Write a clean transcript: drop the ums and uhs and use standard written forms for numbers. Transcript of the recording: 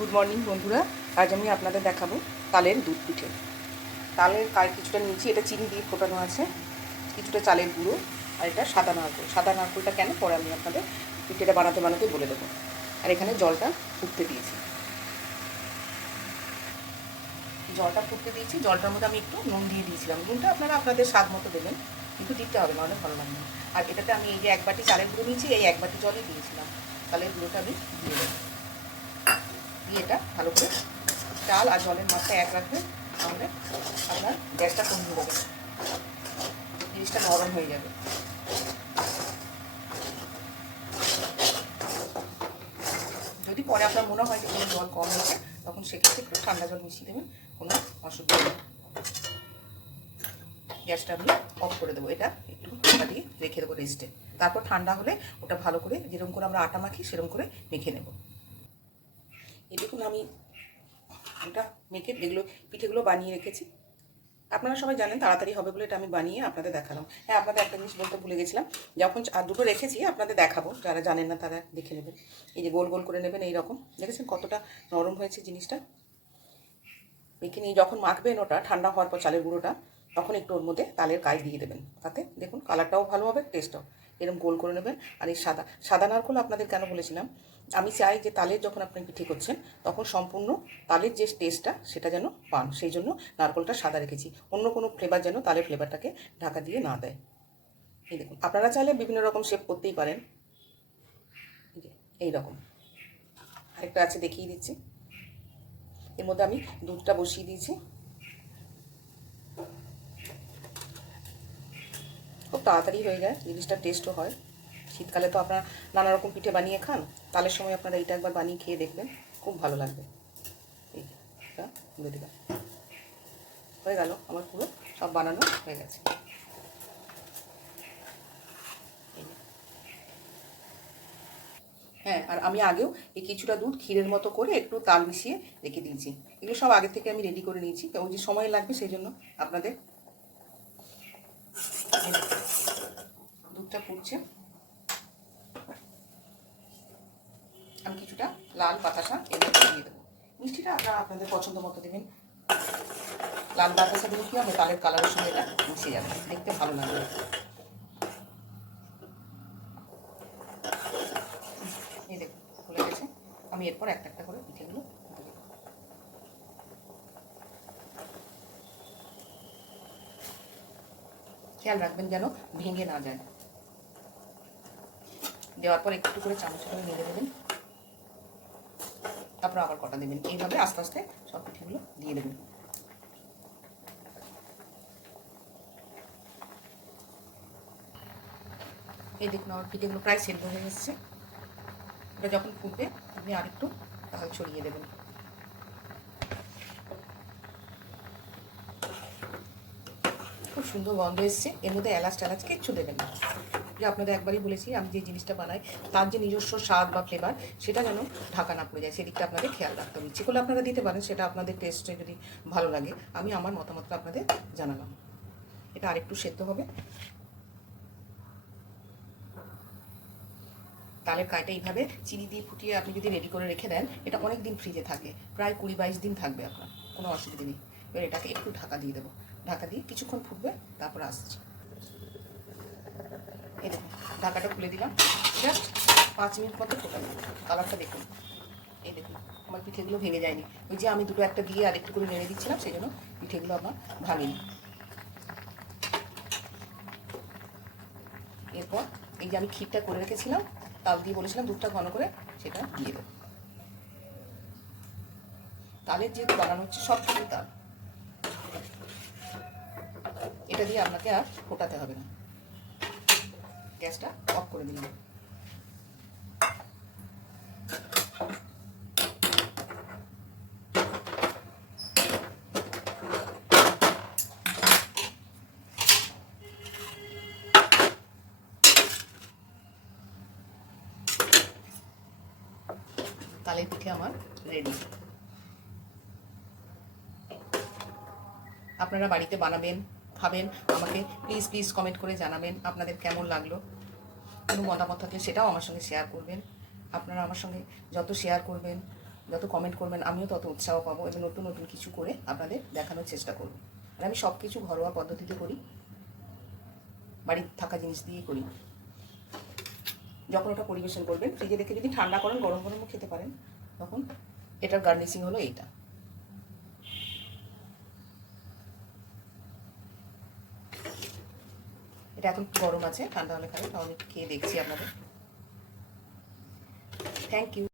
Good morning বন্ধুরা। আজ আমি আপনাদের দেখাবো তালের দুধ পিঠে। তালের কিছুটা নিয়েছি, এটা চিনি দিয়ে ফোটানো আছে, কিছুটা চালের গুঁড়ো, আর এটা সাদা নারকেল। সাদা নারকেলটা কেন পরে আমি আপনাদের পিঠেটা বানাতে বানাতে বলে দেবো। আর এখানে জলটা ফুটতে দিয়েছি, জলটার মধ্যে আমি একটু নুন দিয়ে দিয়েছিলাম। নুনটা আপনারা আপনাদের স্বাদ মতো দেবেন, কিন্তু দিতে হবে, নাহলে ভালো লাগবে না। আর এটাতে আমি এই যে 1 বাটি চালের গুঁড়ো নিয়েছি, এই 1 বাটি জলই দিয়েছিলাম। চালের গুঁড়োটা আমি দিয়ে দেবো, দিয়ে এটা ভালো করে চাল আর জলের মাত্রা এক রাখবেন, তাহলে আপনার গ্যাসটা কমিয়ে দেবে, জিনিসটা নরম হয়ে যাবে। যদি পরে আপনার মনে হয় যে কোনো জল কম হয়েছে, তখন সেক্ষেত্রে একটু ঠান্ডা জল মিশিয়ে দেবেন, কোনো অসুবিধা নেই। গ্যাসটা আমি অফ করে দেবো, এটা একটু ঠান্ডা দিয়ে রেখে দেবো রেস্টে। তারপর ঠান্ডা হলে ওটা ভালো করে, যেরকম করে আমরা আটা মাখি সেরকম করে মেখে নেব। এই দেখুন আমি এটা মেখে যেগুলো পিঠেগুলো বানিয়ে রেখেছি। আপনারা সবাই জানেন তাড়াতাড়ি হবে বলে এটা আমি বানিয়ে আপনাদের দেখালাম। হ্যাঁ, আপনাদের একটা জিনিস বলতে ভুলে গেছিলাম, যখন আর দুটো রেখেছি আপনাদের দেখাবো, যারা জানেন না তারা দেখে নেবেন। এই যে গোল গোল করে নেবেন, এই রকম, দেখেছেন কতটা নরম হয়েছে জিনিসটা। মেখে নিয়ে যখন মাখবেন ওটা ঠান্ডা হওয়ার পর চালের গুঁড়োটা, তখন একটু ওর মধ্যে তালের কাই দিয়ে দেবেন, তাতে দেখুন কালারটাও ভালো হবে, টেস্টটাও। এরকম গোল করে নেবেন। আর এই সাদা নারকেল আপনাদের কেন বলেছিলাম, আমি চাই যে তালের যখন আপনি পিঠে করছেন তখন সম্পূর্ণ তালের যে টেস্টটা সেটা যেন পান, সেই জন্য নারকেলটা সাদা রেখেছি। অন্য কোনো ফ্লেভার যেন তালের ফ্লেভারটাকে ঢাকা দিয়ে না দেয়। এই দেখুন, আপনারা চাইলে বিভিন্ন রকম শেপ করতেই পারেন। এই রকম আরেকটা আছে, দেখিয়ে দিচ্ছি। এর মধ্যে আমি দুধটা বসিয়ে দিয়েছি, খুব তাড়াতাড়ি হয়ে যায়, জিনিসটা টেস্টও হয়। শীতকালে তো আপনারা নানা রকম পিঠে বানিয়ে খান, তালের সময় আপনারা এইটা একবার বানিয়ে খেয়ে দেখবেন, খুব ভালো লাগবে। এইটা তুলে দিলাম, হয়ে গেল আমার পুরো সব বানানো হয়ে গেছে। হ্যাঁ, আর আমি আগেও এই কিছুটা দুধ ক্ষীরের মতো করে একটু তাল মিশিয়ে রেখে দিয়েছি। এগুলো সব আগে থেকে আমি রেডি করে নিয়েছি, ওই যে সময় লাগবে সেই জন্য আপনাদের। দুধটা ফুটছে, আমি কিছুটা লাল বাতাসা এর মধ্যে দিয়ে দেবো। মিষ্টিটা আপনারা আপনাদের পছন্দ মতো দেবেন। লাল বাতাসা দিলে কী হবে, তালের কালারের সঙ্গে এটা মিশে যাবে, দেখতে ভালো লাগবে। এই দেখুন খুলে গেছে, আমি এরপর একটা একটা করে পিঠেগুলো দিয়ে দেবো। খেয়াল রাখবেন যেন ভেঙে না যায়। দেওয়ার পর একটু করে চামচ করে নেড়ে দেবেন, তারপর আবার কটা দেবেন। এইভাবে আস্তে আস্তে সব পিঠেগুলো দিয়ে দেবেন। এই দেখুন আমার পিঠেগুলো প্রায় সেদ্ধ হয়ে এসছে। এটা যখন ফুটবে আপনি আরেকটু তাল ছড়িয়ে দেবেন। খুব সুন্দর গন্ধ এসছে, এর মধ্যে এলাচ টেলাচ কিচ্ছু দেবেন না। যে আপনাদের একবারই বলেছি, আমি যে জিনিসটা বানাই তার যে নিজস্ব স্বাদ বা ফ্লেভার সেটা যেন ঢাকা না পড়ে যায়, সেদিকটা আপনাদের খেয়াল রাখতে হবে। ইচ্ছে করলে আপনারা দিতে পারেন, সেটা আপনাদের টেস্টে যদি ভালো লাগে। আমি আমার মতামতটা আপনাদের জানালাম। এটা আরেকটু সেদ্ধ হবে। তালের কাইটা এইভাবে চিনি দিয়ে ফুটিয়ে আপনি যদি রেডি করে রেখে দেন, এটা অনেক দিন ফ্রিজে থাকে, প্রায় 20-22 দিন থাকবে, আপনার কোনো অসুবিধা নেই। এবার এটাকে একটু ঢাকা দিয়ে দেবো, ঢাকা দিয়ে কিছুক্ষণ ফুটবে, তারপর আসছি। এই দেখুন ঢাকাটা খুলে দিলাম, জাস্ট 5 মিনিট মতো ফোটানো। কালারটা দেখুন, এই দেখুন আমার পিঠেগুলো ভেঙে যায়নি। ওই যে আমি দুটো একটা দিয়ে আর একটু করে নেড়ে দিচ্ছিলাম, সেই জন্য পিঠেগুলো আমার ভাঙেনি। এরপর এই যে আমি ক্ষীরটা করে রেখেছিলাম, তাল দিয়ে বলেছিলাম দুধটা ঘন করে, সেটা দিয়ে দেবো। তালের যেহেতু বানানো হচ্ছে সব কিছু তাল, এটা দিয়ে আপনাকে আর ফোটাতে হবে না। গ্যাসটা অফ করে দিলাম। তালের পিঠে আমার রেডি। আপনারা বাড়িতে বানাবেন, খাবেন, আমাকে প্লিজ প্লিজ কমেন্ট করে জানাবেন আপনাদের কেমন লাগলো। কোনো মতামত থাকলে সেটাও আমার সঙ্গে শেয়ার করবেন। আপনারা আমার সঙ্গে যত শেয়ার করবেন, যত কমেন্ট করবেন আমিও তত উৎসাহ পাবো এবং নতুন নতুন কিছু করে আপনাদের দেখানোর চেষ্টা করব। আর আমি সব কিছু ঘরোয়া পদ্ধতিতে করি, বাড়ির থাকা জিনিস দিয়েই করি। যখন ওটা পরিবেশন করবেন ফ্রিজে রেখে যদি ঠান্ডা করেন, গরম গরমও খেতে পারেন, তখন এটার গার্নিশিং হলো এইটা। এটা এখন গরম আছে, ঠান্ডা হলে খাবে, তাহলে খেয়ে দেখছি আপনাদের। Thank you.